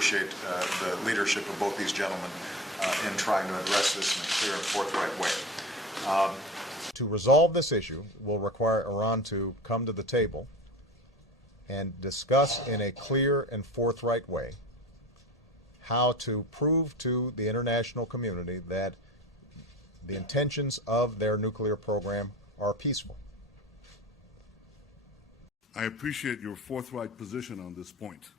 appreciate the leadership of both these gentlemen in trying to address this in a clear and forthright way. To resolve this issue will require Iran to come to the table and discuss in a clear and forthright way how to prove to the international community that the intentions of their nuclear program are peaceful. I appreciate your forthright position on this point.